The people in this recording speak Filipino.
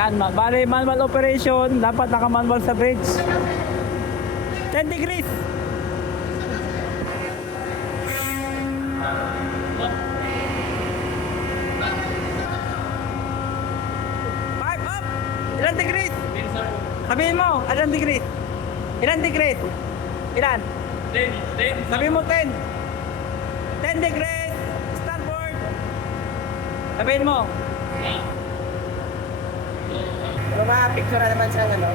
Yan, bali manual operation, dapat naka-manual sa bridge. 10 degrees. Five up. Ilan degrees? Sabihin mo, ilan degrees? Ilan degrees? Ilan? 10. Sabihin mo 10. 10 degrees. Starboard. Sabihin mo. Pero mga picture naman sa ano.